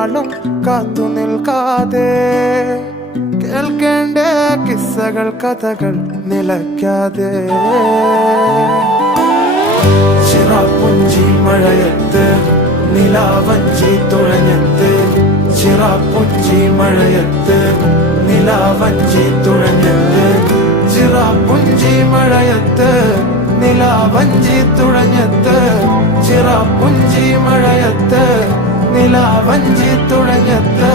നാളും കാത്തു നിൽക്കാതെ കേൾക്കേണ്ട കിസ്സകൾ കഥകൾ നിലയ്ക്കാതെ ചിറാപ്പുഞ്ചി മഴയത്ത് നിലാവഞ്ചി തുഴഞ്ഞത്ത് ചിറാപ്പുഞ്ചി മഴയത്ത് നിലാവഞ്ചി തുഴഞ്ഞത്ത് ചിറാപ്പുഞ്ചി മഴയത്ത് നിലാവഞ്ചി തുഴഞ്ഞത്ത് ചിറാപ്പുഞ്ചി മഴയത്ത് നിലാവഞ്ചി തുഴഞ്ഞത്ത്